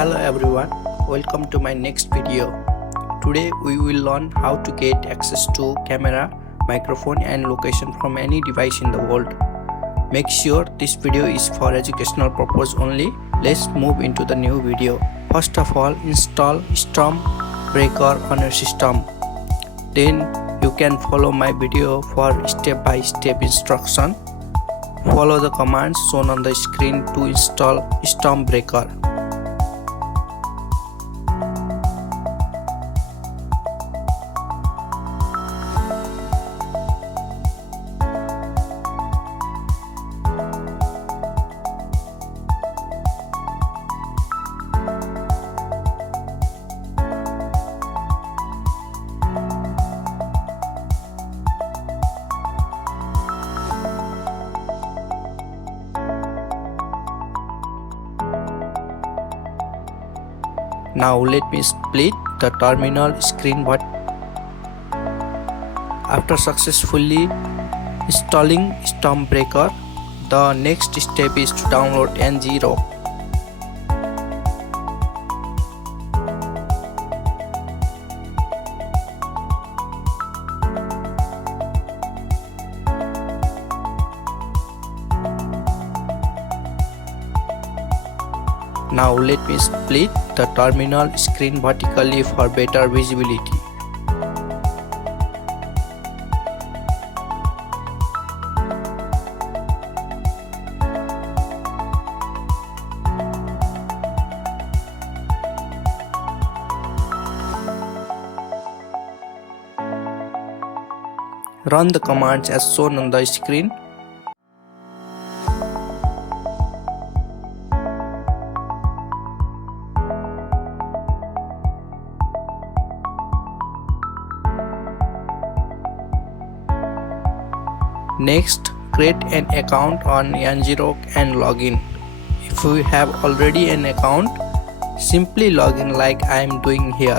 Hello everyone, welcome to my next video. Today we will learn how to get access to camera, microphone and location from any device in the world. Make sure this video is for educational purpose only. Let's move into the new video. First of all, install Storm Breaker on your system. Then you can follow my video for step-by-step instruction. Follow the commands shown on the screen to install Storm Breaker. Now let me split the terminal screen button. After successfully installing Storm Breaker, the next step is to download ng-rock. Now let me split the terminal screen vertically for better visibility. Run the commands as shown on the screen. Next, create an account on ng-rock and login. If you have already an account, simply log in like I am doing here.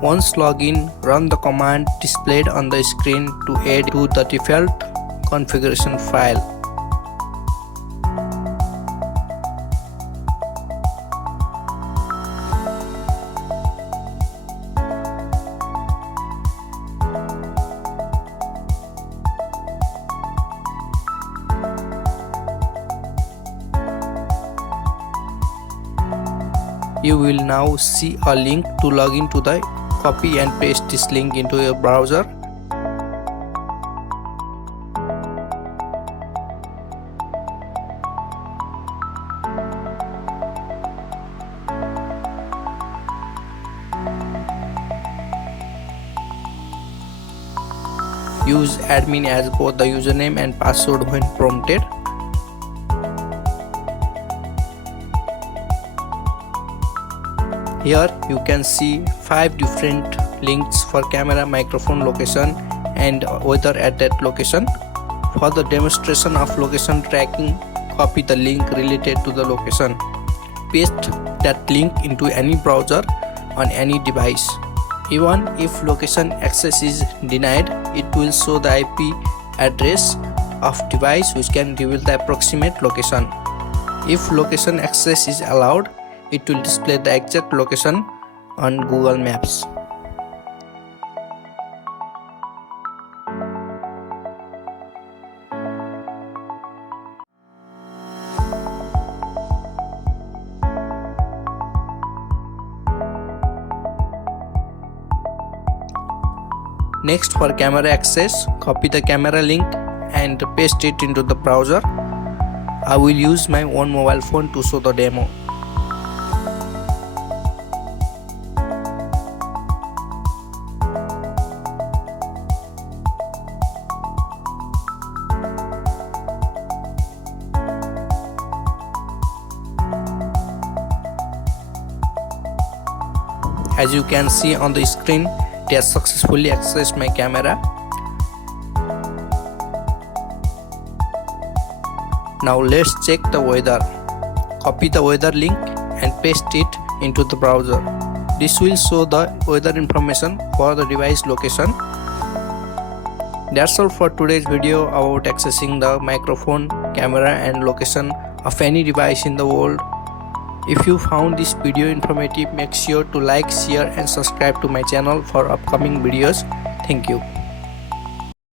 Once login, run the command displayed on the screen to add to the default configuration file. You will now see a link to log into the copy and paste this link into your browser. Use admin as both the username and password when prompted. Here you can see 5 different links for camera, microphone, location and weather at that location. For the demonstration of location tracking, copy the link related to the location. Paste that link into any browser on any device. Even if location access is denied, it will show the IP address of device which can reveal the approximate location. If location access is allowed, it will display the exact location on Google Maps. Next, for camera access, copy the camera link and paste it into the browser. I will use my own mobile phone to show the demo. As you can see on the screen, it has successfully accessed my camera. Now let's check the weather. Copy the weather link and paste it into the browser. This will show the weather information for the device location. That's all for today's video about accessing the microphone, camera and location of any device in the world. If you found this video informative, make sure to like, share and subscribe to my channel for upcoming videos. Thank you.